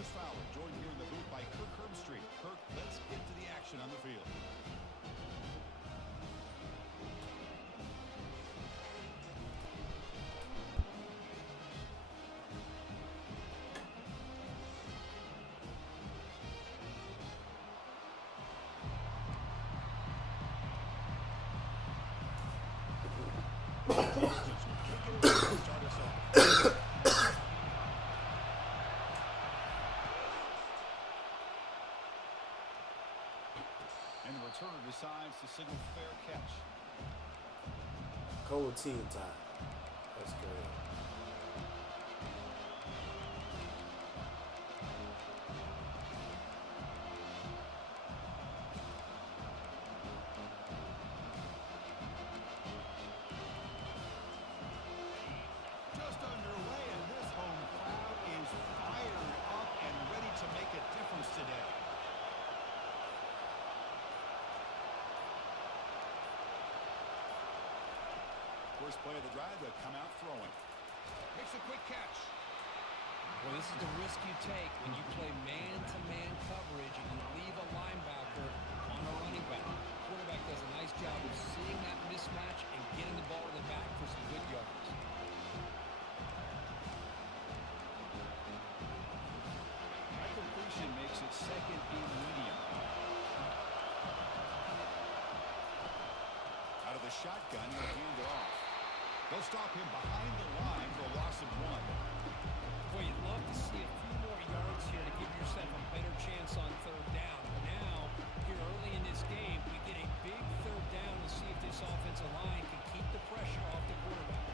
Chris Fowler, joined here in the booth by Kirk Herbstreit. Kirk, let's get to the action on the field. And the returner decides to signal fair catch. Cold team time. That's good. Just underway, and this home crowd is fired up and ready to make a difference today. First play of the drive, they'll come out throwing. Makes a quick catch. Well, this is the risk you take when you play man-to-man coverage and you leave a linebacker on a running back. The quarterback does a nice job of seeing that mismatch and getting the ball to the back for some good yards. That completion makes it second and medium. Out of the shotgun, he'll hand it off. They'll stop him behind the line for a loss of 1. Boy, you'd love to see a few more yards here to give yourself a better chance on third down. Now, here early in this game, we get a big third down to see if this offensive line can keep the pressure off the quarterback.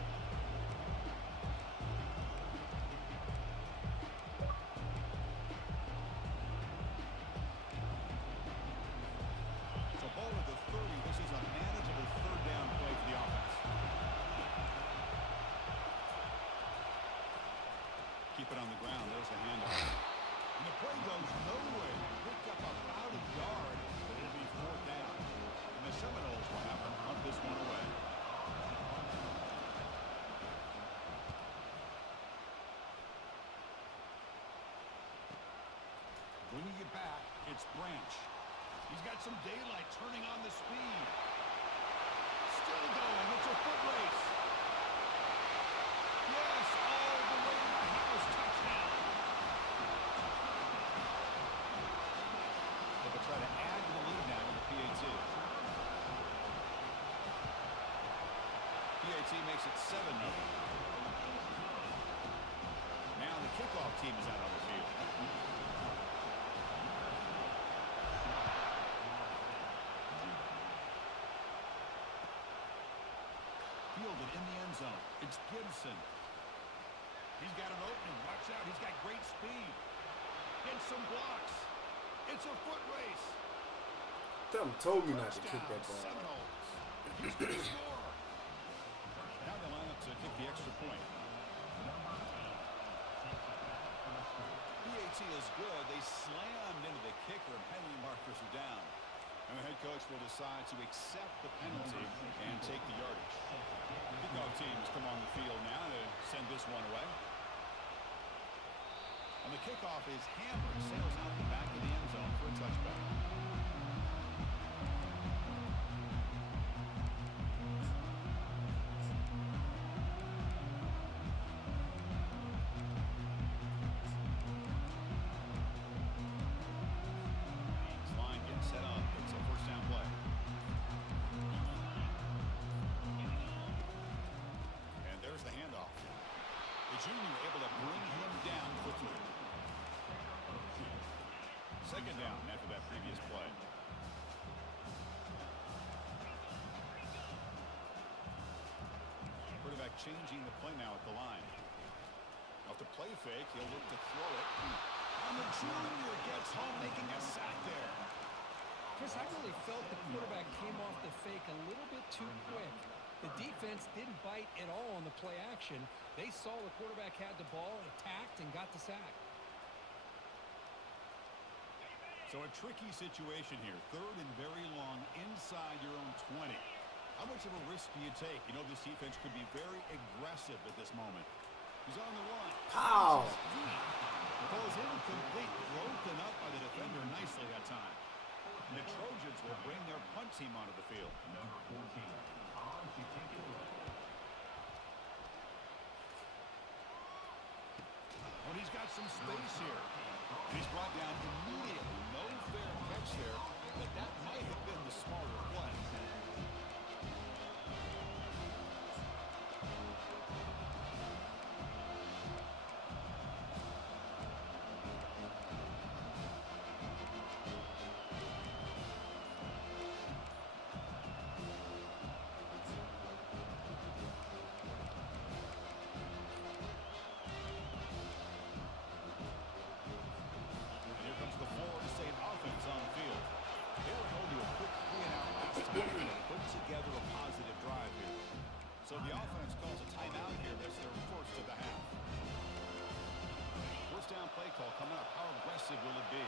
So ball at the 30. This is a manageable third down play for the offense. Keep it on the ground. There's the handoff. And the play goes nowhere. Picked up about a yard, but it'll be fourth down. And the Seminoles will have to punt this one away. Bringing it back, it's Branch. He's got some daylight turning on the speed. Still going. It's a foot race. Yes, all the way to the house. Touchdown. They'll try to add to the lead now in the PAT. PAT makes it 7-0. Now the kickoff team is out on the field. Fielded in the end zone. It's Gibson. He's got an opening. Watch out. He's got great speed. Gets some blocks. It's a foot race. Them told me not to kick that ball. Seminoles. He's going to score. Now they line up to kick the extra point. PAT is good. They slammed into the kicker, and penalty markers are down. And the head coach will decide to accept the penalty and take the yardage. Kickoff teams come on the field now to send this one away. And the kickoff is hammered, sails out the back of the end zone for a touchback. Line gets set up. It's a first down play. And there's the handoff. The junior able to bring him down quickly. Second down after that previous play. Quarterback changing the play now at the line. Off the play fake, he'll look to throw it. And the junior gets home, making a sack there. Chris, I really felt the quarterback came off the fake a little bit too quick. The defense didn't bite at all on the play action. They saw the quarterback had the ball, attacked, and got the sack. So a tricky situation here. Third and very long inside your own 20. How much of a risk do you take? You know, this defense could be very aggressive at this moment. He's on the run. Pow! The Ball is incomplete, broken up by the defender nicely that time. The Trojans will bring their punt team onto the field. Number 14, on to kick it away. Well, he's got some space here. He's brought down immediately. No fair catch there, but that might have been the smarter play. Together a positive drive here. So the offense calls a timeout here. That's their first of the half. First down play call coming up. How aggressive will it be?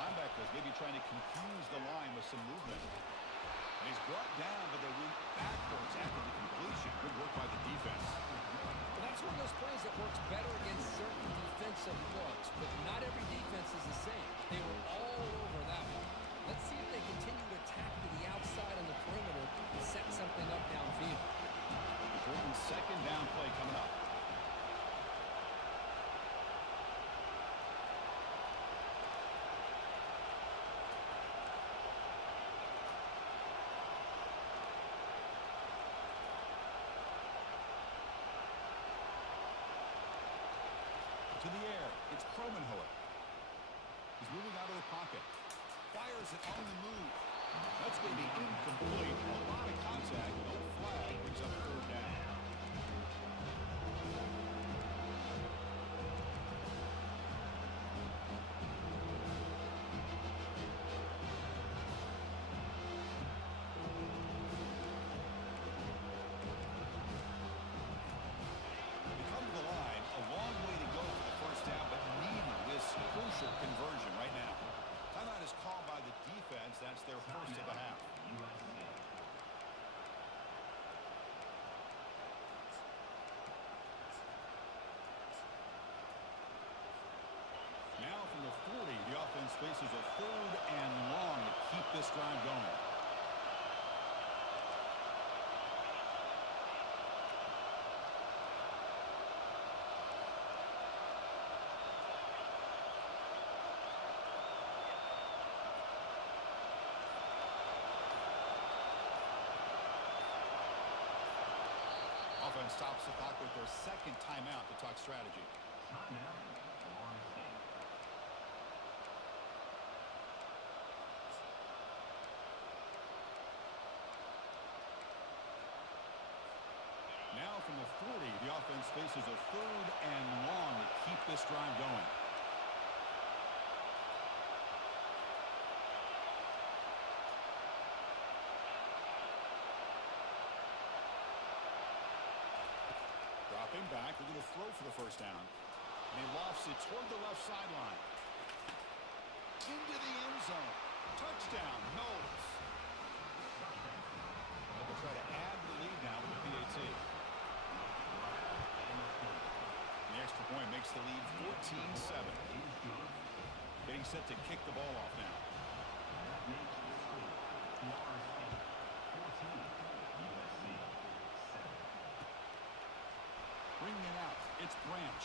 Linebackers maybe trying to confuse the line with some movement. And he's brought down, but they went backwards after the completion. Good work by the defense. Well, that's one of those plays that works better against certain defensive looks, but not every defense is the same. They were all over that one. Let's see if they continue to attack to the outside on the perimeter and set something up downfield. Important second down play coming up. To the air, it's Kromenhoek. He's moving out of the pocket. Fires it on the move. That's going to be incomplete. A lot of contact. No flag. Brings up third down. They come to the line. A long way to go for the first down, but needing this crucial conversion right now. Timeout is called by the defense. That's their first of the half. Now from the 40, the offense faces a third and long to keep this drive going. Offense stops the clock with their second timeout to talk strategy. Timeout, Oregon. Now from the 40, the offense faces a third and long to keep this drive going. Dropping back, looking to throw for the first down. And he lofts it toward the left sideline. Into the end zone. Touchdown, Knowles. They'll try to add the lead now with the PAT. The extra point makes the lead 14-7. Getting set to kick the ball off now. Bringing it out, it's Branch.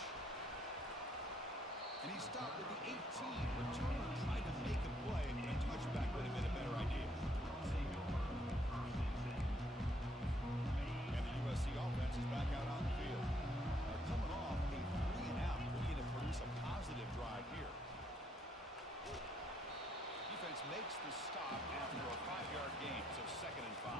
And he stopped at the 18. Returner tried to make a play, and a touchback would have been a better idea. And the USC offense is back out on the field. They're coming off a 3-and-out, looking to produce a positive drive here. Defense makes the stop after a 5-yard gain, so 2nd and 5.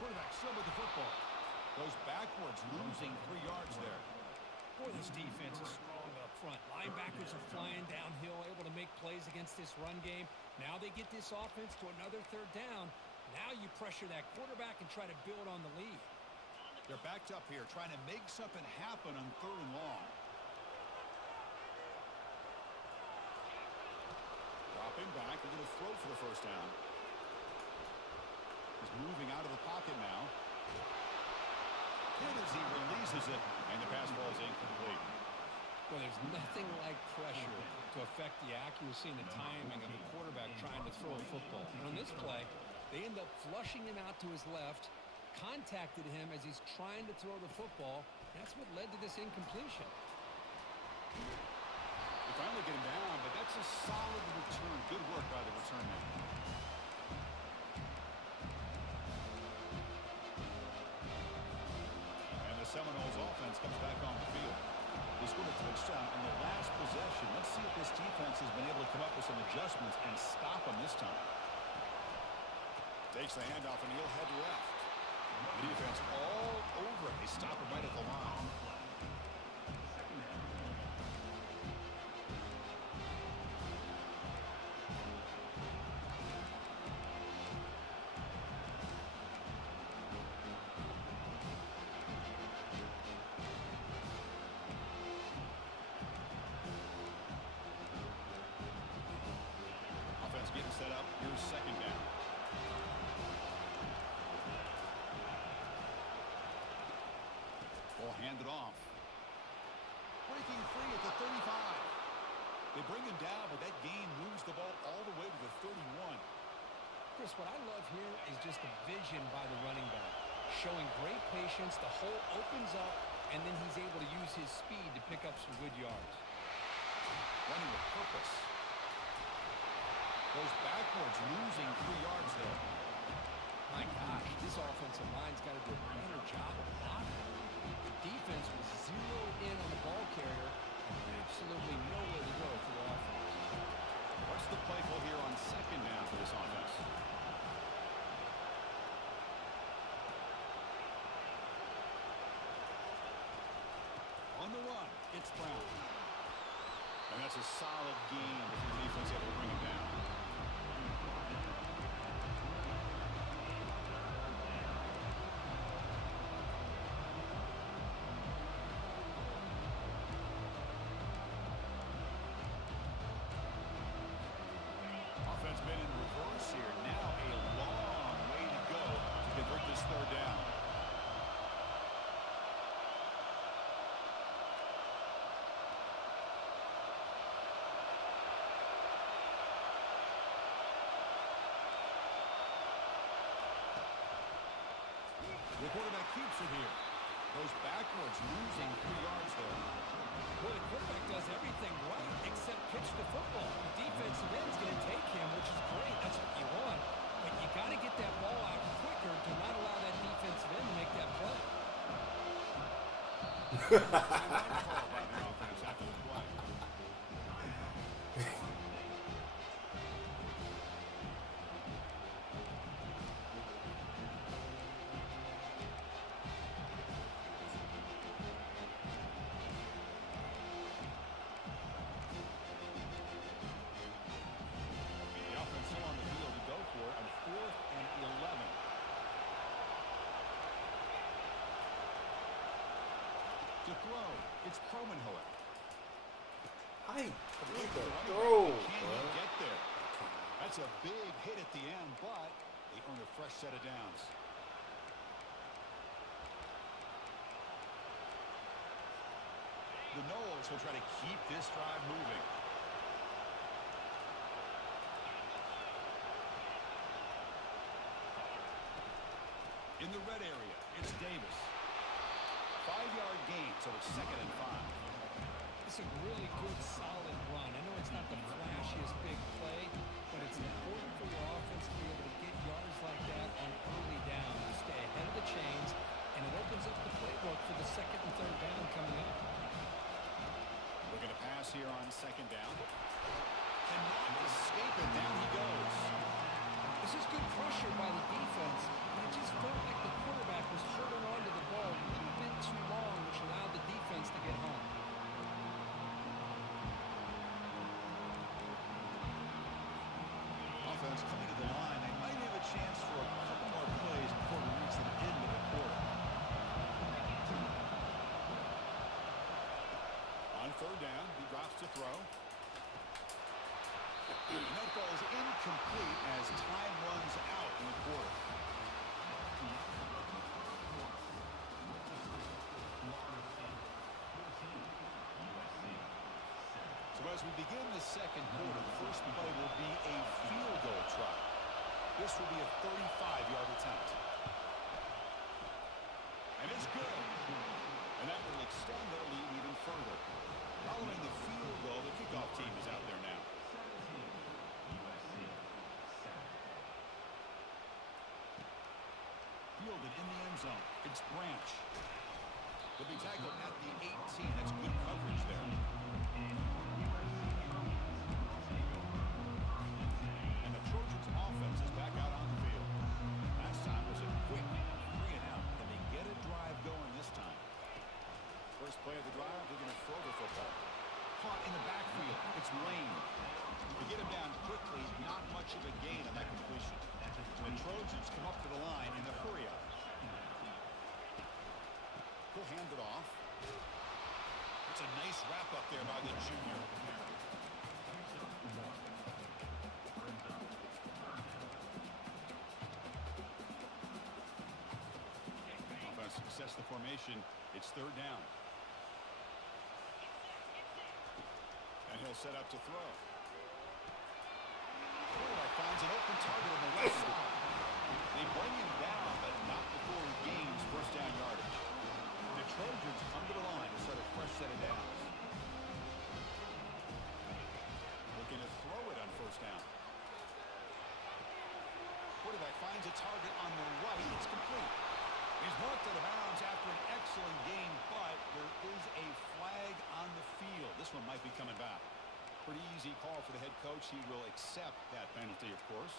Quarterback still with the football. Goes backwards, losing 3 yards there. Boy, this defense is strong up front. Linebackers are flying downhill know, able to make plays against this run game. Now they get this offense to another third down. Now you pressure that quarterback and try to build on the lead. They're backed up here trying to make something happen on 3rd and long. Dropping back. They're going to throw for the first down. He's moving out of the pocket now. Hit as he releases it, and the pass ball is incomplete. Well, there's nothing like pressure to affect the accuracy and the timing of the quarterback trying to throw a football. And on this play, they end up flushing him out to his left, contacted him as he's trying to throw the football. That's what led to this incompletion. They finally get him down, but that's a solid return. Good work by the return man. And the Seminoles offense comes back on the field. They scored a touchdown on the last possession. Let's see if this defense has been able to come up with some adjustments and stop them this time. Takes the handoff, and he'll head left. The defense all over it. They stop him right at the line. Offense getting set up. Here's 2nd down. Ball handed off. Breaking free at the 35. They bring him down, but that gain moves the ball all the way to the 31. Chris, what I love here is just the vision by the running back. Showing great patience, the hole opens up, and then he's able to use his speed to pick up some good yards. Running with purpose. Goes backwards, losing 3 yards there. My gosh, this offensive line's got to do a better job of blocking. The defense was zeroed in on the ball carrier and absolutely nowhere to go for the offense. What's the play call here on 2nd down for this offense? On the run, it's Brown. And that's a solid gain if the defense able to bring him down. Offense been in reverse here. Now a long way to go to convert this 3rd down. The quarterback keeps it here. Goes backwards, losing 3 yards there. Well, the quarterback does everything right except pitch the football. The defensive end's going to take him, which is great. That's what you want. But you got to get that ball out quicker to not allow that defensive end to make that play. Call by the offense after the play. The offense still on the field to go for it on 4th and 11. To throw, it's Promenhoek. Hey, Complete what the the running throw, back. Can't bro? even get there. That's a big hit at the end, but they earn a fresh set of downs. The Noles will try to keep this drive moving. In the red area, it's Davis. 5-yard gain, so it's 2nd and 5. It's a really good, solid run. I know it's not the flashiest big play, but it's important for your offense to be able to get yards like that on early down to stay ahead of the chains, and it opens up the playbook for the 2nd and 3rd down coming up. We're going to pass here on 2nd down. Cannot escape it. Down he goes. This is good pressure by the defense, but it just felt like the quarterback was holding on to the ball a little bit too long, which allowed the defense to get home. third down. He drops to throw. And that ball is incomplete as time runs out in the quarter. So as we begin the second quarter, the first play will be a field goal try. This will be a 35-yard attempt. And it's good. And that will extend their lead even further. Following the field goal, the kickoff team is out there now. Fielded in the end zone. It's Branch. He'll be tackled at the 18. That's good coverage there. And the Trojans offense is back out on the field. Last time was a quick 3-and-out. Can they get a drive going this time? First play of the drive, they're going to throw the football. Caught in the backfield. It's Lane. To get him down quickly, not much of a gain on that completion. The Trojans come up to the line in the hurry-up. He'll hand it off. It's a nice wrap-up there by the junior. Offense success the formation. It's third down. And he'll set up to throw. Quarterback finds an open target on the left side. They bring him down, but not before he gains first down yardage. The Trojans come to the line to start a fresh set of downs. Looking to throw it on first down. Quarterback finds a target on the right. It's complete. He's marked out of bounds after an excellent game, but there is a flag on the field. This one might be coming back. Pretty easy call for the head coach. He will accept that penalty, of course.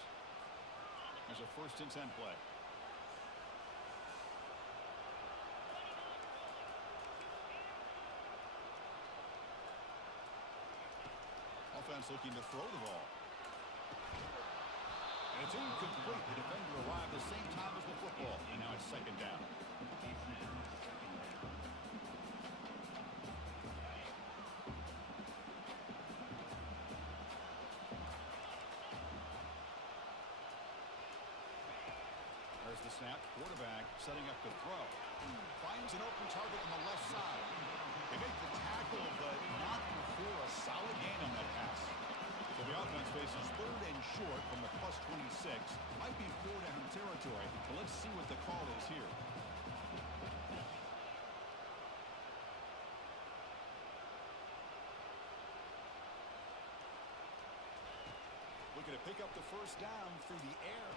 There's a 1st and 10 play. Offense looking to throw the ball. And it's incomplete. The defender arrived the same time as the football. And now it's second down. There's the snap. Quarterback setting up to throw. Finds an open target on the left side. They make the tackle, but not before a solid gain on that pass. So the offense faces third and short from the plus 26. Might be 4-down territory, but let's see what the call is here. Looking to pick up the first down through the air.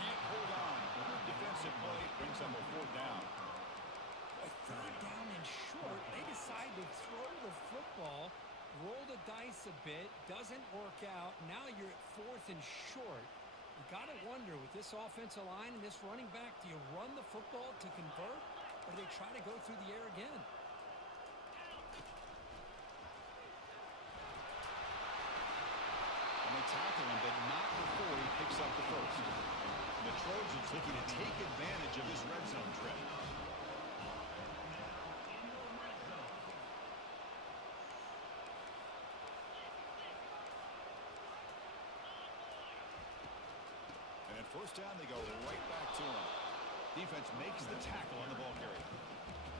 Can't hold on. Good defensive play brings up a 4th down. A third down and short. They decide to throw the football, roll the dice a bit, doesn't work out. Now you're at 4th and short. You got to wonder, with this offensive line and this running back, do you run the football to convert, or do they try to go through the air again? And they tackle him, but not before he picks up the first. And the Trojans looking to take advantage of this red zone trip. And at first down, they go right back to him. Defense makes the tackle on the ball carrier.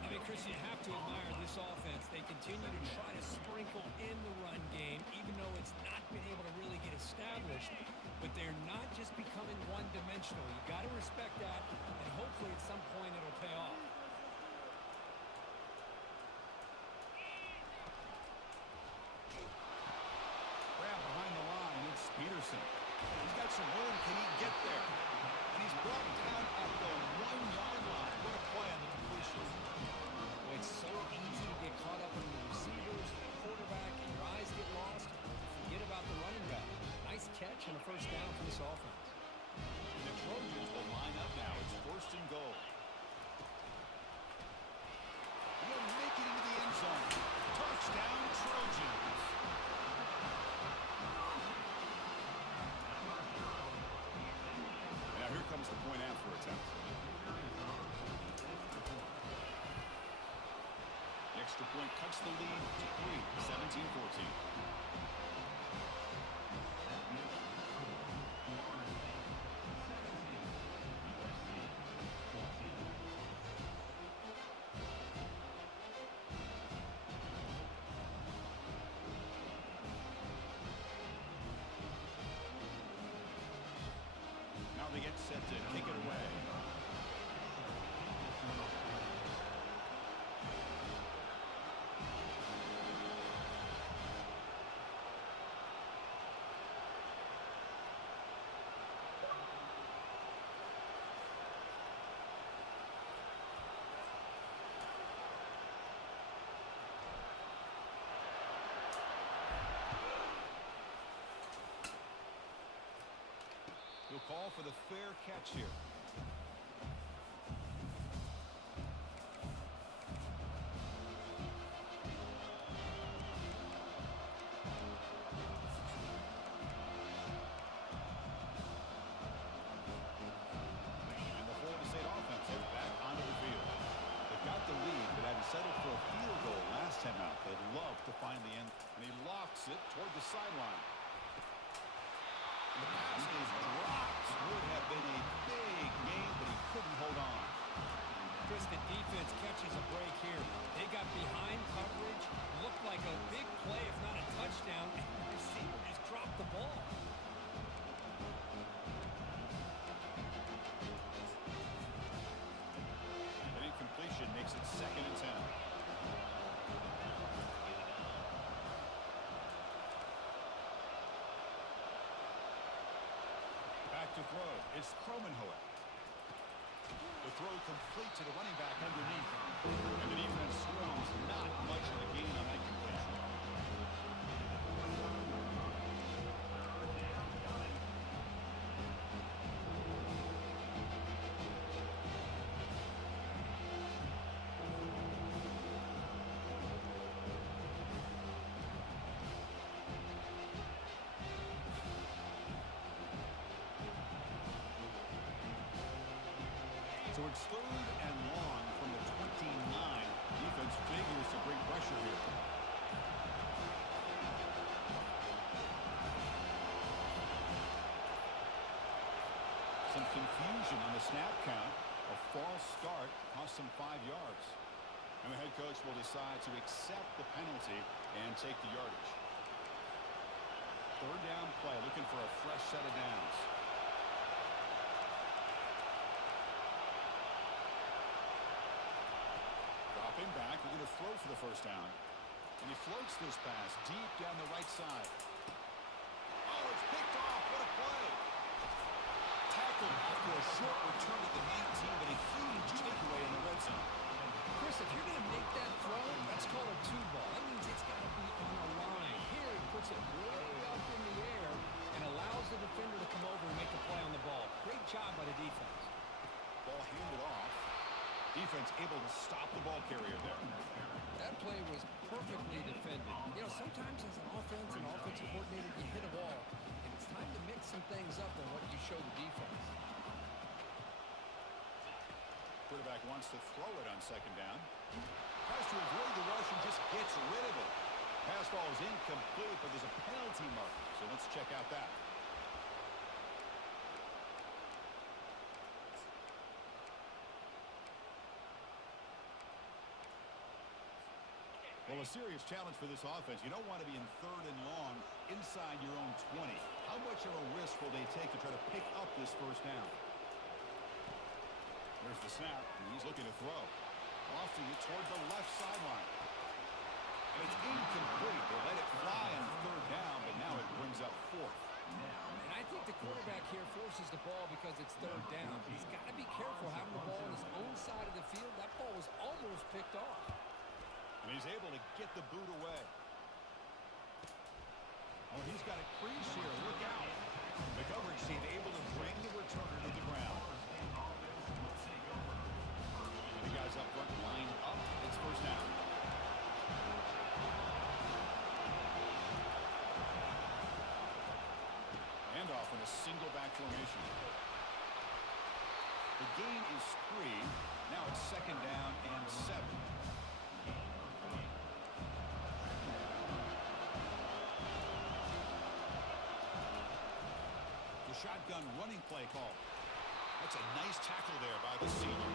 I mean, Chris, you have to admire this offense. They continue to try to sprinkle in the run game, even though it's not been able to really get established. But they're not just becoming one-dimensional. You got to respect that, and hopefully at some point it'll pay off. Grab behind the line. It's Peterson. He's got some room. Can he get there? And he's brought down at the 1-yard line. What a play on the completion. It's so easy to get caught up in the receivers, the quarterback, and your eyes get lost. Forget about the running back. Nice catch and a first down for this offense. And the Trojans will line up now. It's 1st and goal. He'll make it into the end zone. Touchdown, Trojans. Now here comes the point after attempt. The extra extra point cuts the lead to 3, 17-14. Now they get set to kick it away. He'll call for the fair catch here. And the Florida State offense is back onto the field. They've got the lead, but had to settle for a field goal last time out. They'd love to find the end, and he lofts it toward the sideline. The pass is dropped. Would have been a big gain, but he couldn't hold on. Chris, the defense catches a break here. They got behind coverage, looked like a big play, if not a touchdown, and the receiver just dropped the ball. An incompletion makes it 2nd and 10. To throw. It's Kromenhoek. The throw complete to the running back underneath. And the defense scrums. Not much of a gain on that completion. So it's 3rd and long from the 29. Defense figures to bring pressure here. Some confusion on the snap count. A false start cost them 5 yards. And the head coach will decide to accept the penalty and take the yardage. 3rd down play, looking for a fresh set of downs. Dropping back, we're going to throw for the 1st down. And he floats this pass deep down the right side. Oh, it's picked off. What a play. Tackled after a short return at the 19, but a huge takeaway in the red zone. Chris, if you're going to make that throw, that's called a 2-ball. That means it's got to be on the line. Here, he puts it way up in the air and allows the defender to come over and make the play on the ball. Great job by the defense. Ball handed off. Defense able to stop the ball carrier there. That play was perfectly defended. You know, sometimes as an offense and offensive coordinator, you hit a wall, and it's time to mix some things up on what you show the defense. Quarterback wants to throw it on 2nd down. Tries to avoid the rush and just gets rid of it. Pass ball is incomplete, but there's a penalty marker, so let's check out that. Well, a serious challenge for this offense. You don't want to be in 3rd and long inside your own 20. How much of a risk will they take to try to pick up this 1st down? There's the snap, and he's looking to throw. Lofting it toward the left sideline. And it's incomplete. They let it fly on 3rd down, but now it brings up 4th. And I think the quarterback here forces the ball because it's 3rd down. He's got to be careful having the ball on his own side of the field. That ball was almost picked off. And he's able to get the boot away. Oh, he's got a crease here. Look out. The coverage team able to bring the returner to the ground. The guys up front line up. It's 1st down. Handoff in a single back formation. The gain is 3. Now it's 2nd down and 7. shotgun running play call. That's a nice tackle there by the senior.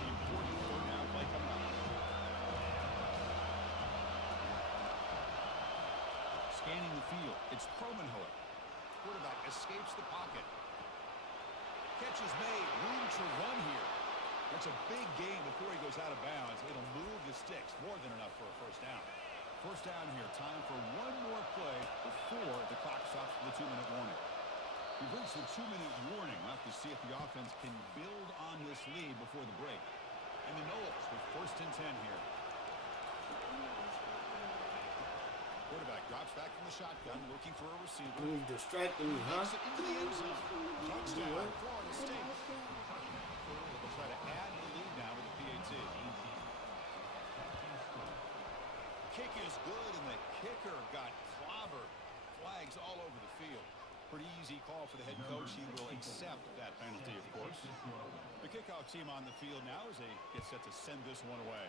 The important third down play coming up. Scanning the field. It's Kromenhoek. Quarterback escapes the pocket. Catch is made. Room to run here. That's a big gain before he goes out of bounds. It'll move the sticks. More than enough for a first down. First down here. Time for one more play before the clock stops for the 2-minute warning. We've reached the 2-minute warning. We'll have to see if the offense can build on this lead before the break. And the Noles with first and 10 here. Quarterback drops back from the shotgun, looking for a receiver. You distracting me, huh? Makes it into the end zone. Touchdown, Florida State. They'll try to add the lead now with the PAT. Kick is good, and the kicker got clobbered. Flags all over the field. Pretty easy call for the head coach. He will accept that penalty, of course. The kickoff team on the field now as they get set to send this one away.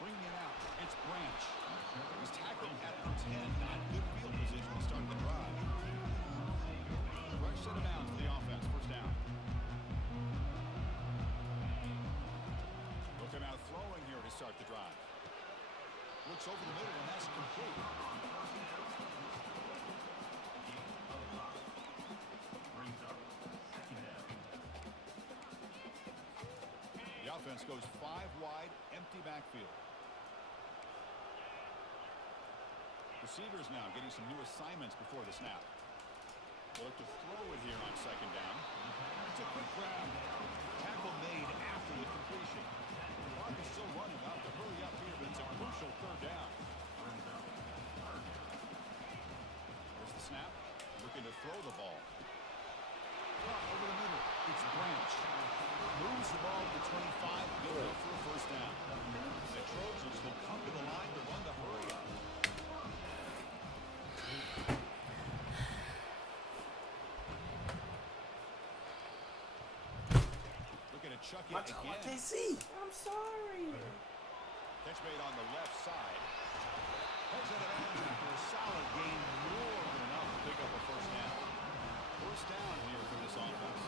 Bringing it out, it's Branch. He's tackled at the 10. Not good field position to start the drive. Fresh set of downs for the offense. First down. Look him out throwing here to start the drive. Looks over the middle, and that's complete. The offense goes 5 wide, empty backfield. Receivers now getting some new assignments before the snap. They'll look to throw it here on second down. It's a quick grab. Tackle made after the completion. The clock is still running. Out to hurry up here, but it's a crucial third down. There's the snap. Looking to throw the ball. Over the middle. It's Branch. Moves the ball to 25. Good enough for a first down. The Trojans will come to the line to run the hurry up. Chuck it Watch out, I again. can't see. I'm sorry. Catch made on the left side. Heads out of bounds after a solid gain, more than enough to pick up a first down. First down here for this offense.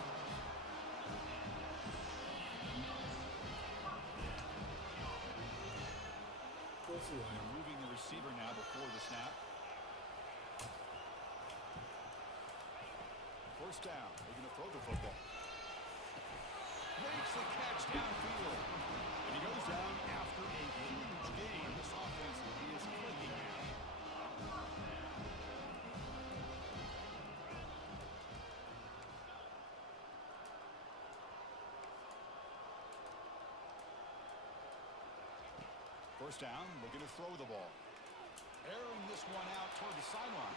They're moving the receiver now before the snap. First down. They're going to throw the football. Makes the catch downfield. And he goes down after a huge gain. This offense is clicking now. First down, looking to throw the ball. Airing this one out toward the sideline.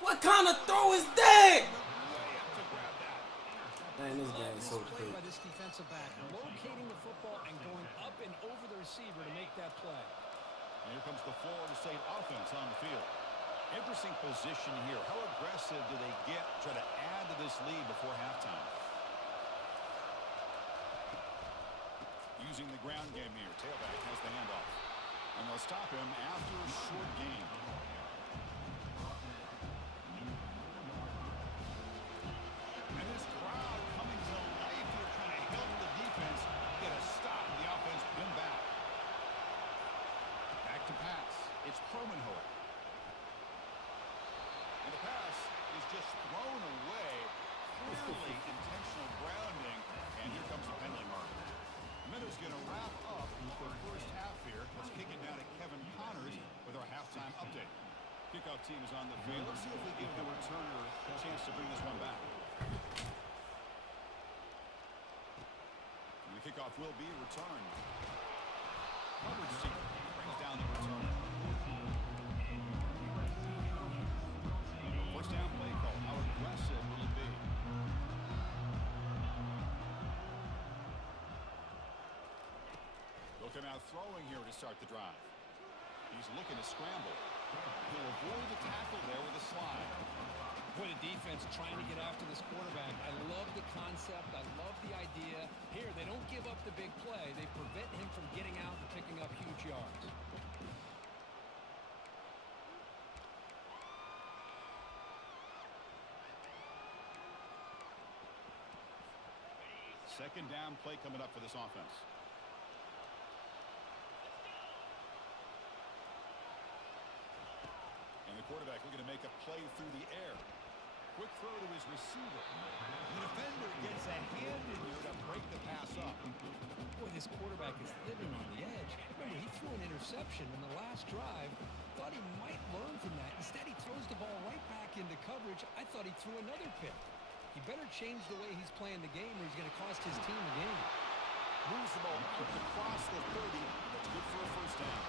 What kind of throw is that? Way up to grab that. Man, this game is so Play quick. by this defensive back, locating the football and going up and over the receiver to make that play. And here comes the Florida State offense on the field. Interesting position here. How aggressive do they get to try to add to this lead before halftime? Using the ground game here. Tailback has the handoff. And they'll stop him after a short gain. And this crowd coming to life here trying to help the defense get a stop. The offense been back. Back to pass. It's Kromenhoek. And the pass is just thrown away. Clearly intentional grounding. And here comes the penalty mark. Minnows going to wrap up the first half here. Let's kick it down to Kevin Connors with our halftime update. Kickoff team is on the field. Let's see if we give the returner a chance to bring this one back. And the kickoff will be returned. Coverage team brings down the return. First down play call. How aggressive will it be? They'll come out throwing here to start the drive. He's looking to scramble. He'll avoid the tackle there with a slide. What a defense trying to get after this quarterback. I love the concept. I love the idea. Here, they don't give up the big play. They prevent him from getting out and picking up huge yards. Second down play coming up for this offense. And the quarterback looking to make a play through the air. Quick throw to his receiver. The defender gets a hand in there to break the pass up. Boy, this quarterback is living on the edge. Remember, he threw an interception in the last drive. Thought he might learn from that. Instead, he throws the ball right back into coverage. I thought he threw another pick. He better change the way he's playing the game or he's going to cost his team the game. Moves the ball out across the 30. That's good for a first down.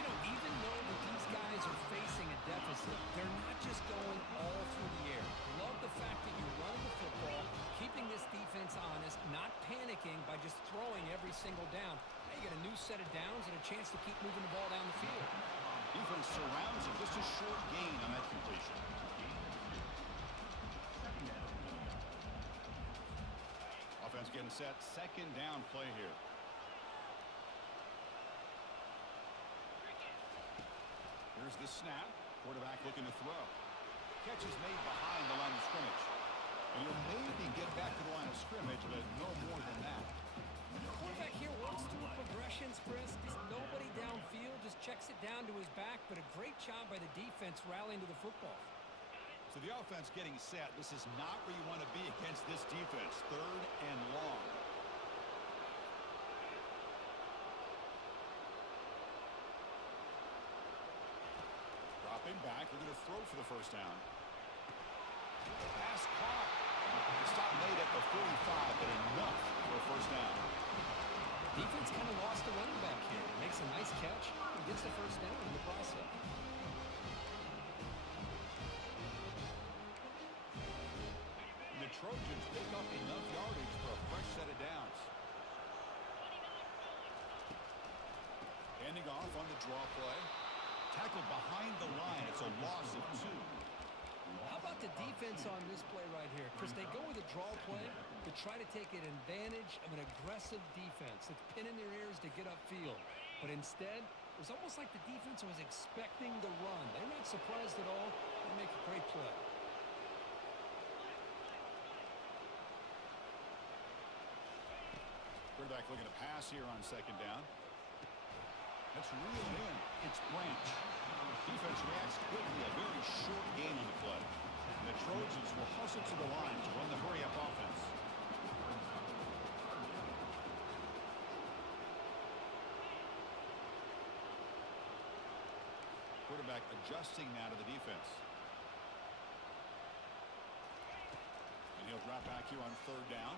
You know, even though that these guys are facing a deficit, they're not just going all through the air. Love the fact that you're running the football, keeping this defense honest, not panicking by just throwing every single down. Now you get a new set of downs and a chance to keep moving the ball down the field. Defense surrounds him. Just a short gain on that completion. Offense getting set. Second down play here. Here's the snap. Quarterback looking to throw. Catch is made behind the line of scrimmage. And you'll maybe get back to the line of scrimmage, but no more than that. The quarterback here works through progressions, Chris. Just nobody downfield, just checks it down to his back, but a great job by the defense rallying to the football. So the offense getting set. This is not where you want to be against this defense. Third and long. Dropping back. We're going to throw for the first down. Pass caught. The stop made at the 45, but enough for a first down. Defense kind of lost the running back here. Makes a nice catch and gets the first down in the process. The Trojans pick up enough yardage for a fresh set of downs. Handing off on the draw play. Tackled behind the line. It's a loss of 2. How about the defense on this play right here? Chris, they go with a draw play to try to take an advantage of an aggressive defense that's pinning their ears to get upfield. But instead, it was almost like the defense was expecting the run. They're not surprised at all. They make a great play. Quarterback looking to pass here on second down. That's reeled in. It's Branch. Defense reacts quickly. A very short gain on the play. And the Trojans will hustle to the line to run the hurry-up offense. Quarterback adjusting now to the defense. And he'll drop back here on third down.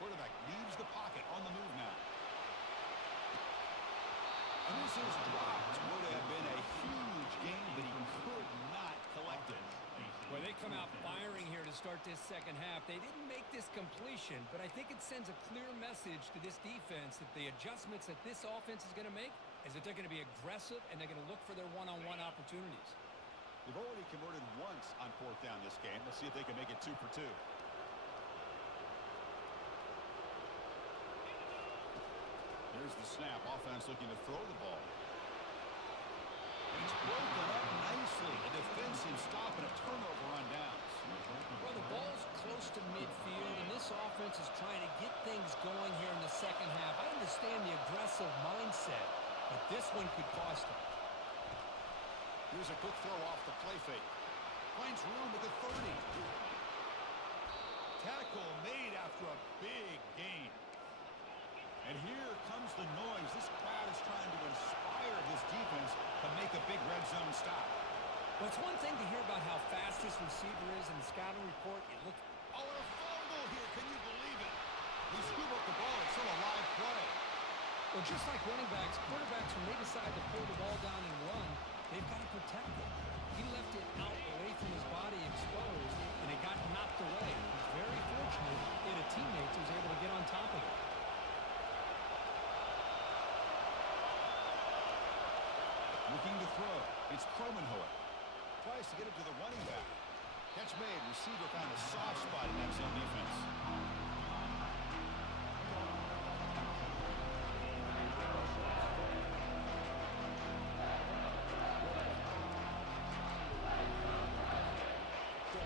Quarterback leaves the pocket on the move now. And this is dropped. Would have been a huge gain, but he could not collect it. Well, they come out firing here to start this second half. They didn't make this completion, but I think it sends a clear message to this defense that the adjustments that this offense is going to make is that they're going to be aggressive and they're going to look for their one-on-one opportunities. They've already converted once on fourth down this game. Let's see if they can make it 2 for 2. Here's the snap. Offense looking to throw the ball. It's broken up nicely. A defensive stop and a turnover on downs. Well, the ball's close to midfield, and this offense is trying to get things going here in the second half. I understand the aggressive mindset, but this one could cost them. Here's a quick throw off the play fake. Finds room at the 30. Tackle made after a big gain. And here comes the noise. This crowd is trying to inspire this defense to make a big red zone stop. Well, it's one thing to hear about how fast this receiver is in the scouting report. It looked Oh, and a fumble here. Can you believe it? They scoop up the ball. It's still a live play. well, just like running backs, quarterbacks, when they decide to pull the ball down and run, they've got to protect it. He left it out away from his body exposed, and it got knocked away. He's very fortunate he had a teammate who was able to get on top of it. Looking to throw. It's Kromenhoek. Tries to get it to the running back. Catch made. Receiver found a soft spot in that zone defense.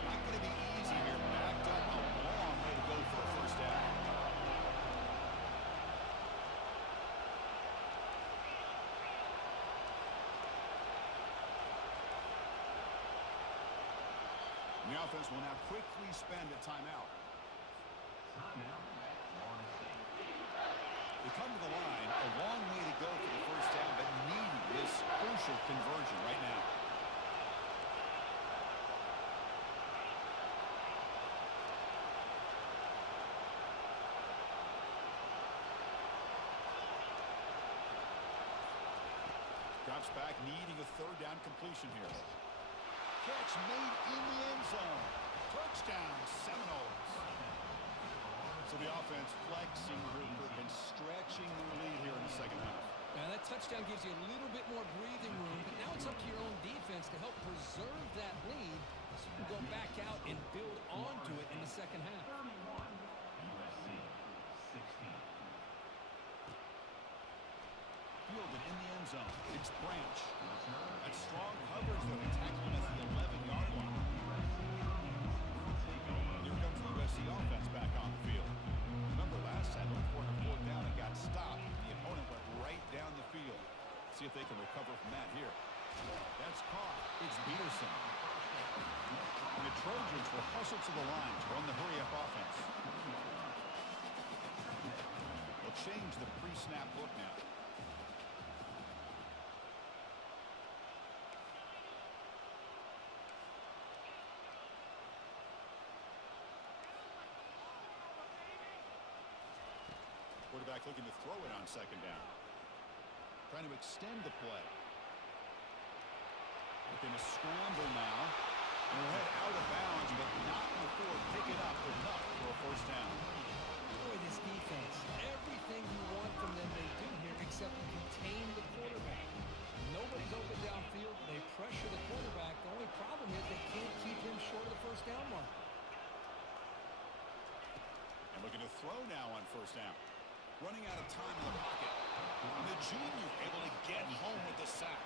Not going to be easy here. Backed up a long way to go for a first down. offense will now quickly spend a timeout. Timeout, Florida State. They come to the line, a long way to go for the first down, but need this crucial conversion right now. Drops back, needing a third down completion here. Catch made in the end zone. Touchdown, Seminoles. So the offense flexing and stretching their lead here in the second half. Now that touchdown gives you a little bit more breathing room, but now it's up to your own defense to help preserve that lead so you can go back out and build onto it in the second half. 31, USC 16. Fielded in the end zone. It's Branch. That strong coverage that they tackled at the 11-yard line. Here comes the USC offense back on the field. Remember last time, looked for a fourth down and got stopped. The opponent went right down the field. See if they can recover from that here. That's caught. It's Peterson. And the Trojans will hustle to the line to run the hurry-up offense. They'll change the pre-snap look now. Quarterback looking to throw it on second down. Trying to extend the play. Looking to scramble now. And we'll head out of bounds, but not before picking up enough for a first down. Boy, this defense, everything you want from them they do here except contain the quarterback. Nobody's open downfield. They pressure the quarterback. The only problem is they can't keep him short of the first down mark. And looking to throw now on first down. Running out of time in the pocket. And the junior able to get home with the sack.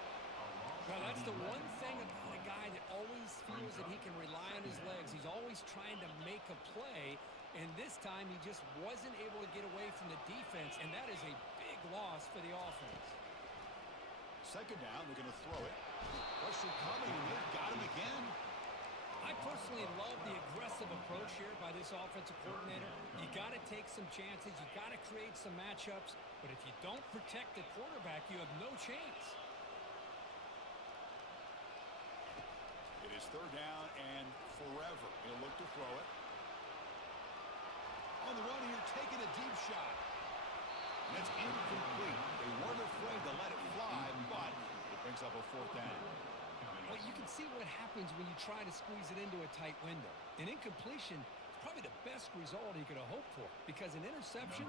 Well, that's the one thing about a guy that always feels that he can rely on his legs. He's always trying to make a play, and this time he just wasn't able to get away from the defense, and that is a big loss for the offense. Second down, they're going to throw it. Pressure coming, and they've got him again. I personally love the aggressive approach here by this offensive coordinator. You got to take some chances. You got to create some matchups. But if you don't protect the quarterback, you have no chance. It is third down and forever. He'll look to throw it. On the run here, taking a deep shot. And that's incomplete. They weren't afraid to let it fly, but it brings up a fourth down. Well, you can see what happens when you try to squeeze it into a tight window. An incompletion is probably the best result he could have hoped for because an interception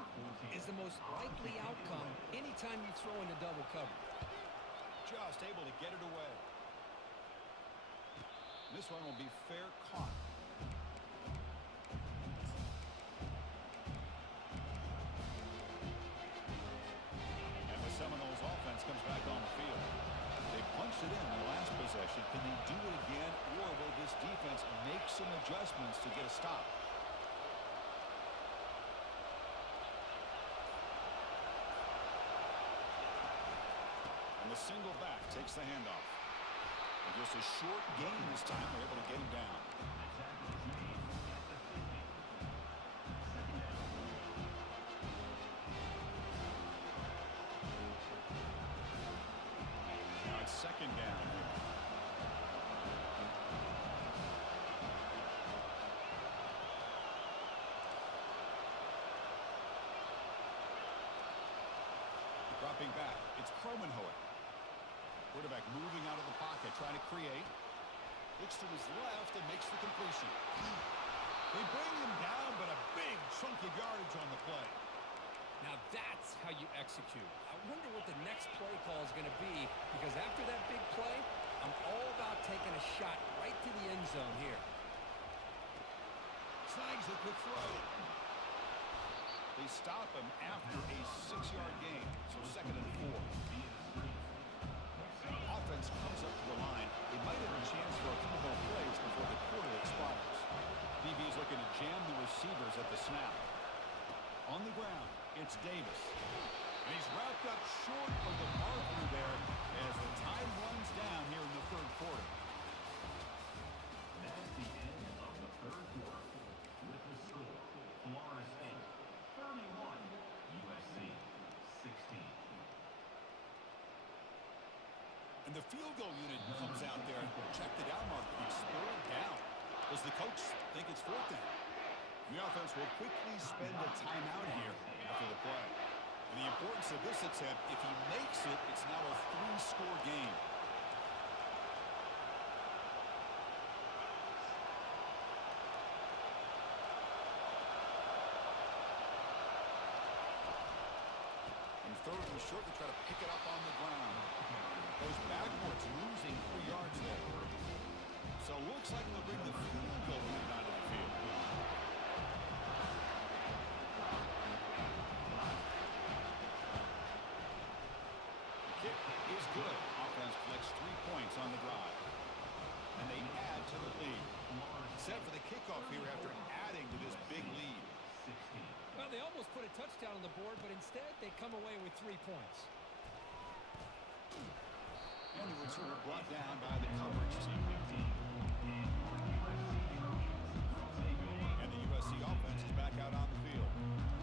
is the most likely outcome anytime you throw into double cover. Just able to get it away. This one will be fair caught. And the Seminoles offense comes back on the field. They punched it in the last possession. Can they do it again, or will this defense make some adjustments to get a stop? And the single back takes the handoff. And just a short gain this time, they're able to get him down. Now it's second down. Dropping back, it's Kromenhoek. Quarterback moving out of the pocket, trying to create. Looks to his left and makes the completion. They bring him down, but a big chunk of yardage on the play. Now that's how you execute. I wonder what the next play call is going to be because after that big play, I'm all about taking a shot right to the end zone here. Snags it with throw. They stop him after a 6-yard gain, so second and 4. Offense comes up to the line. They might have a chance for a couple more plays before the quarter expires. DB's looking to jam the receivers at the snap. On the ground, it's Davis. And he's wrapped up short of the marker there as the time runs down here in the third quarter. That's the end And the field goal unit comes out there and check the down marker. It's 3rd down. Does the coach think it's 4th down? The offense will quickly spend a timeout here after the play. And the importance of this attempt, if he makes it, it's now a 3-score game. And 3rd and short to try to pick it up on the ground. Goes backwards, losing 3 yards there. So it looks like they'll bring the field goal unit onto the field. The kick is good. Offense collects 3 points on the drive. And they add to the lead. Set for the kickoff here after adding to this big lead. Well, they almost put a touchdown on the board, but instead they come away with 3 points. And the return brought down by the coverage team. And the USC offense is back out on the field.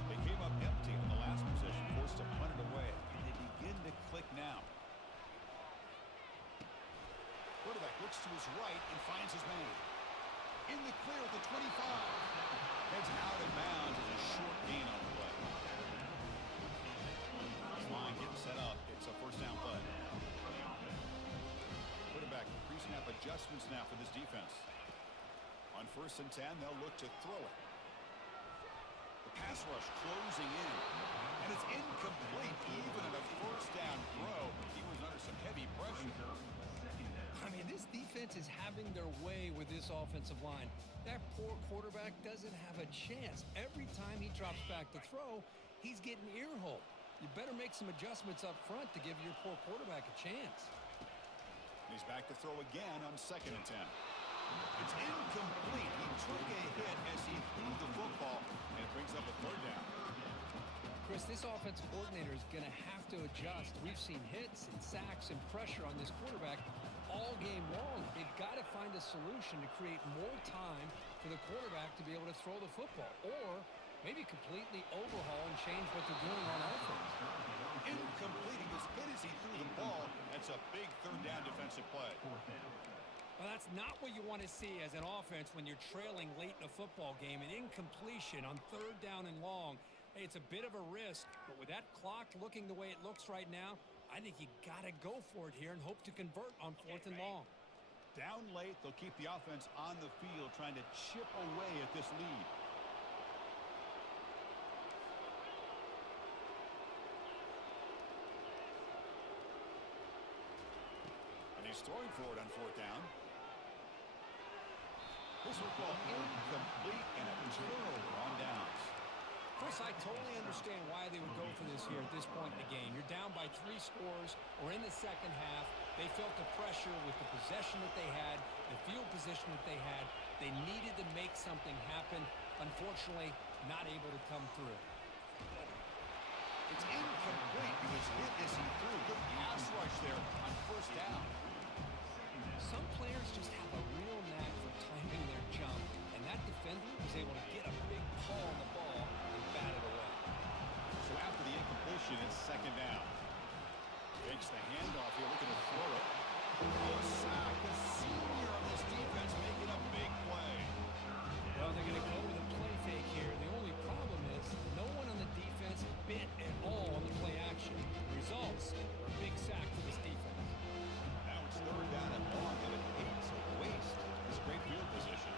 They came up empty on the last possession, forced to punt it away. And they begin to click now. Quarterback looks to his right and finds his man. In the clear at the 25. Heads out of bounds as a short gain on the play. Line getting set up. It's a 1st down play. Quarterback pre-snap adjustments now for this defense. On 1st and 10, they'll look to throw it. The pass rush closing in. And it's incomplete even on a 1st down throw. He was under some heavy pressure. I mean, this defense is having their way with this offensive line. That poor quarterback doesn't have a chance. Every time he drops back to throw, he's getting ear-holed. You better make some adjustments up front to give your poor quarterback a chance. He's back to throw again on 2nd and 10. It's incomplete. He took a hit as he threw the football, and it brings up a 3rd down. Chris, this offensive coordinator is going to have to adjust. We've seen hits and sacks and pressure on this quarterback all game long. They've got to find a solution to create more time for the quarterback to be able to throw the football, or maybe completely overhaul and change what they're doing on offense. Incomplete. He was hit as he threw the ball. That's a big 3rd down defensive play. Well, that's not what you want to see as an offense when you're trailing late in a football game. An incompletion on 3rd down and long. Hey, it's a bit of a risk, but with that clock looking the way it looks right now, I think you got to go for it here and hope to convert on 4th and long. Down late, they'll keep the offense on the field trying to chip away at this lead. And he's throwing for it on 4th down. This football incomplete and a turnover on downs. Chris, I totally understand why they would go for this here at this point in the game. You're down by 3 scores or in the second half. They felt the pressure with the possession that they had, the field position that they had. They needed to make something happen. Unfortunately, not able to come through. It's incomplete. He was hit as he threw. Good pass rush there on 1st down. Some players just have a real knack for timing their jump, and that defender was able to get a big paw on the ball and bat it away. So after the incompletion, it's 2nd down. Takes the handoff here, looking to throw it. Oh, sack. The senior on this defense making a big play. Well, they're going to go with a play fake here. The only problem is no one on the defense bit at all on the play action. The results are a big sack for this defense. Now it's 3rd down and long, and it hates a waste. This great field position.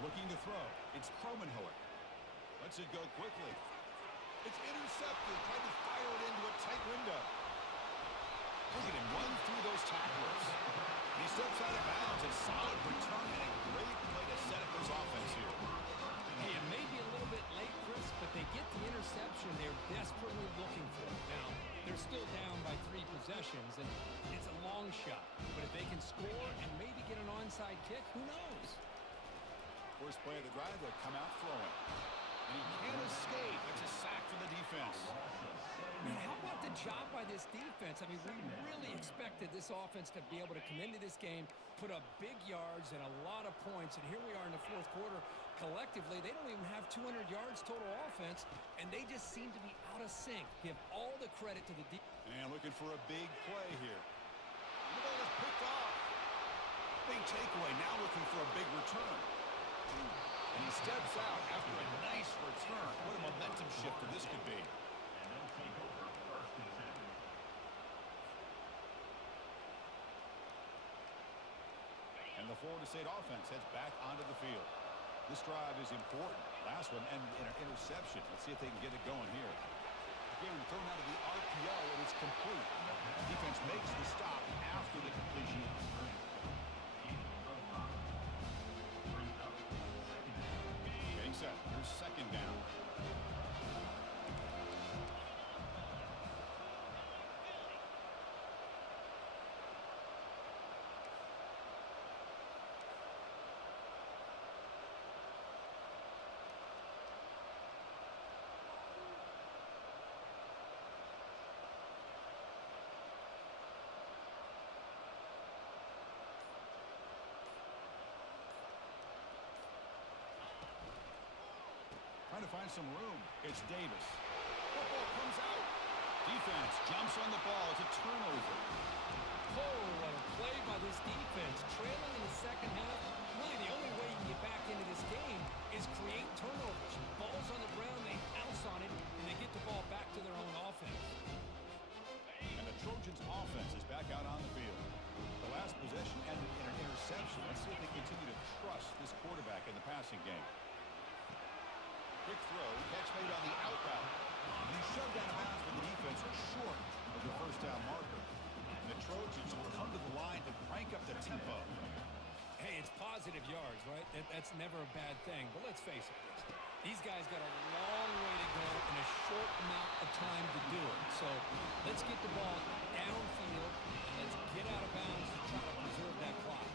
Looking to throw. It's Kromenhoek. Lets it go quickly. It's intercepted. Trying to fire it into a tight window. Look at him run through those tacklers. He steps out of bounds. A solid return and a great play to set up his offense here. Hey, it may be a little bit late, Chris, but they get the interception they're desperately looking for. Now, they're still down by 3 possessions, and it's a long shot. But if they can score and maybe get an onside kick, who knows? First play of the drive, they'll come out throwing. And he can't escape. It's a sack for the defense. Man, how about the job by this defense. I mean, we really expected this offense to be able to come into this game, put up big yards and a lot of points, and here we are in the fourth quarter. Collectively, they don't even have 200 yards total offense, and they just seem to be out of sync. Give all the credit to the defense. And looking for a big play here. The ball is picked off. Big takeaway, now looking for a big return. And he steps out after a nice return. What a momentum shifter this could be. And they'll take over first and 10. And the Florida State offense heads back onto the field. This drive is important. Last one ended in an interception. Let's see if they can get it going here. Again, thrown out of the RPO, and it's complete. Defense makes the stop after the completion. Getting set. Here's second down. Trying to find some room. It's Davis. Football comes out. Defense jumps on the ball. It's a turnover. Oh, what a play by this defense. Trailing in the second half, really the only way you can get back into this game is create turnovers. Ball's on the ground, they pounce on it, and they get the ball back to their own offense. And the Trojans' offense is back out on the field. The last possession ended in an interception. Let's see if they continue to trust this quarterback in the passing game. Quick throw, catch made on the out route. And he's shoved out of bounds with the defense short of the first down marker. And the Trojans will come to the line to crank up the tempo. Hey, it's positive yards, right? That's never a bad thing. But let's face it, these guys got a long way to go in a short amount of time to do it. So let's get the ball downfield and let's get out of bounds to try to preserve that clock.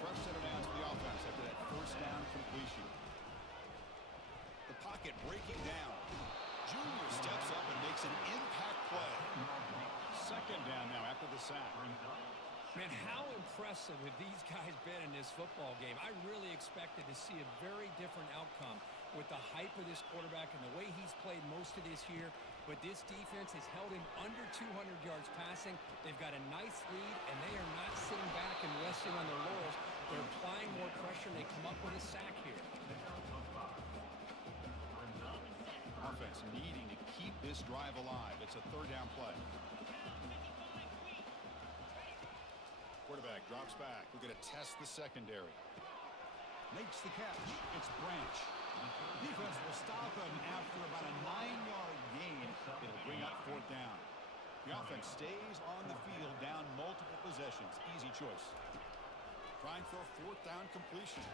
Fresh set of downs for the offense after that first down completion. The pocket breaking down. Junior steps up and makes an impact play. Second down now after the sack. Man, how impressive have these guys been in this football game? I really expected to see a very different outcome with the hype of this quarterback and the way he's played most of this year. But this defense has held him under 200 yards passing. They've got a nice lead, and they are not sitting back and resting on their laurels. They're applying more pressure, and they come up with a sack here. Offense needing to keep this drive alive. It's a third down play. Quarterback drops back. We're going to test the secondary. Makes the catch. It's Branch. Defense will stop him after about a 9-yard gain. It'll bring up fourth down. The offense stays on the field down multiple possessions. Easy choice. Trying for a fourth down completion.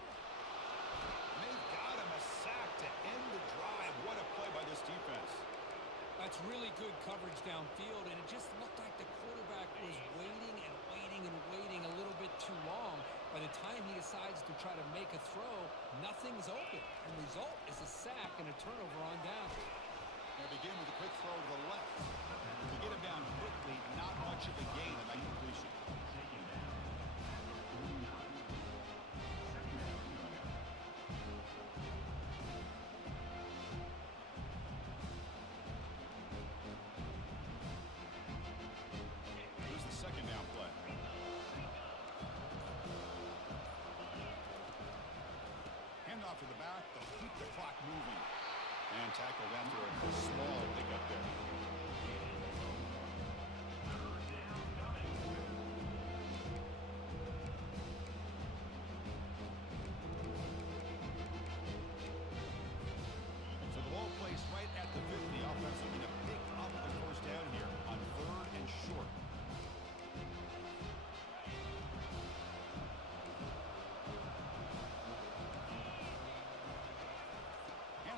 They've got him a sack to end the drive. What a play by this defense. That's really good coverage downfield, and it just looked like the quarterback was waiting and waiting and waiting a little bit too long. By the time he decides to try to make a throw, nothing's open. And the result is a sack and a turnover on down. They begin with a quick throw to the left. To get him down quickly, not much of a gain in that completion. Second down play. Hand off to the back. They'll keep the clock moving. And tackled after a small pickup there. So the ball placed right at the 50. Offense looking to pick up the first down here on third and short.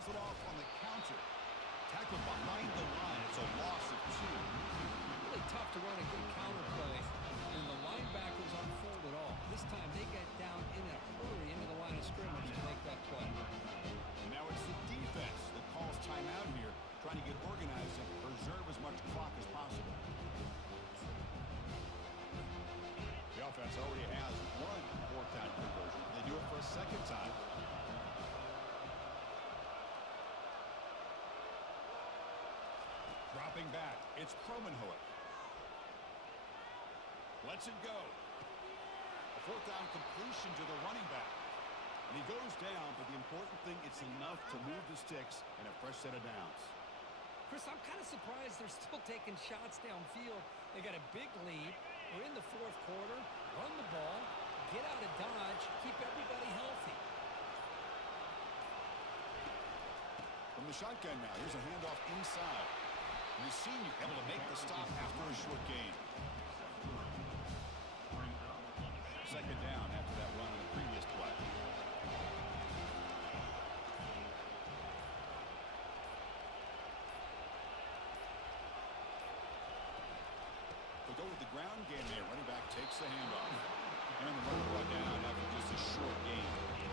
It off on the counter. Tackled behind the line. It's a loss of 2. Really tough to run a good counter play, and the linebackers aren't fooled at all. This time they get down in a hurry into the line of scrimmage to make that play. And now it's the defense that calls timeout here, trying to get organized and preserve as much clock as second time. Dropping back, it's Kromenhoek. Lets it go. A fourth down completion to the running back. And he goes down, but the important thing, it's enough to move the sticks and a fresh set of downs. Chris, I'm kind of surprised they're still taking shots downfield. They got a big lead. We're in the fourth quarter. Run the ball. Get out of Dodge. Keep everybody healthy. From the shotgun now, here's a handoff inside. And the senior able to make the stop after a short gain. Second down after that run on the previous play. We go with the ground game there. Running back takes the handoff. And the run brought down after just a short gain.